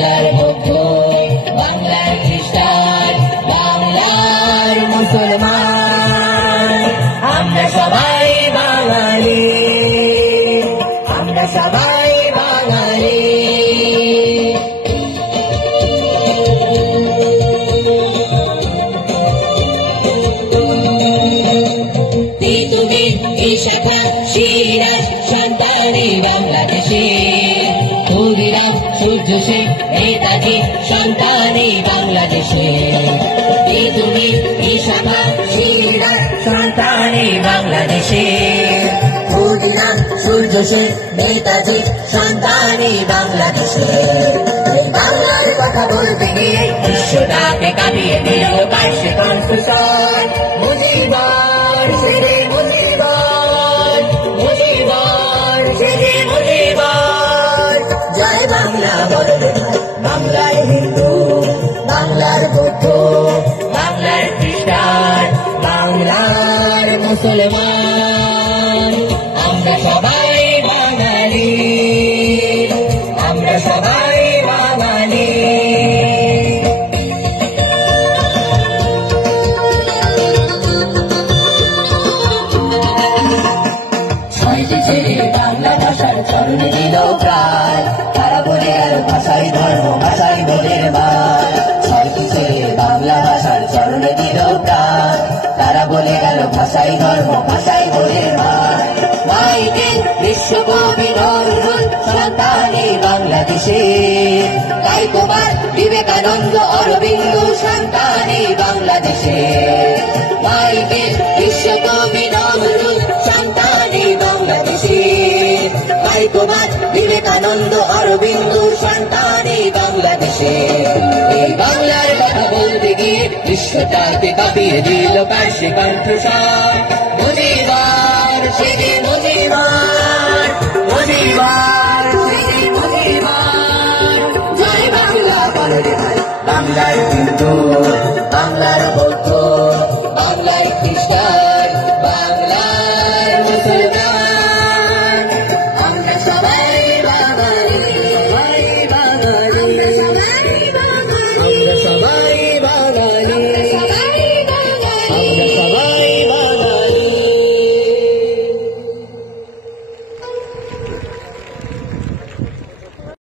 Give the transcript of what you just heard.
বাংলার বৌদ্ধ, বাংলার খ্রিস্টান, বাংলার মুসলমান, আমরা সবাই বাঙালি, আমরা সবাই বাঙালি। পৃথিবীর বিশাখা সিরাজ সন্তানি বাংলাদেশে, ক্ষুদিরাম সূর্য সেন নেতাজি সন্তানি বাংলাদেশে। পৃথিবীর বিশাখা সিরাজ সন্তানি বাংলাদেশে, ক্ষুদিরাম সূর্য সেন নেতাজি সন্তানি বাংলাদেশে। এই বাংলার কথা বলতে গিয়ে বিশ্বটাকে কাঁপিয়ে দিল বার্ষিক কণ্ঠস্বর। মুজিবর শেরে মুজিবর, মুজিবর শেরে মুজিবর। জয় বাংলা বলবে বাংলার হিন্দু, বাংলার বৌদ্ধ, বাংলার খ্রিস্টান, বাংলার মুসলমান, আমরা সবাই বাঙালি, আমরা সবাই বাঙালি। ছয়টি ছেলে বাংলা ভাষার চরণে দিল প্রাণ, তারা বলে গেল ভাষাই ধর্ম, ভাষাই বোধের মান। ছয়টি ছেলে বাংলা ভাষার চরণে দিল প্রাণ, তারা বলে গেল ভাষাই ধর্ম, ভাষাই বোধের মান। মাইকেল বিশ্বকবি নজরুল সন্তানি বাংলাদেশে, তাই তোমার বিবেকানন্দ অরবিন্দ সন্তানি বাংলাদেশে। মাইকেল বিশ্বকবি নজরুল সন্তানি বাংলাদেশে, তাই তোমার বিবেকানন্দ অরবিন্দ সন্তানি বাংলাদেশে। এই বাংলার কথা বলতে গিয়ে বিশ্বটাকে কাঁপিয়ে দিল বার্ষিক কণ্ঠস্বর। মুজিবর শেরে মুজিবর, মুজিবর শেরে মুজিবর। জয় বাংলা বলবে ভাই বাংলার হিন্দু।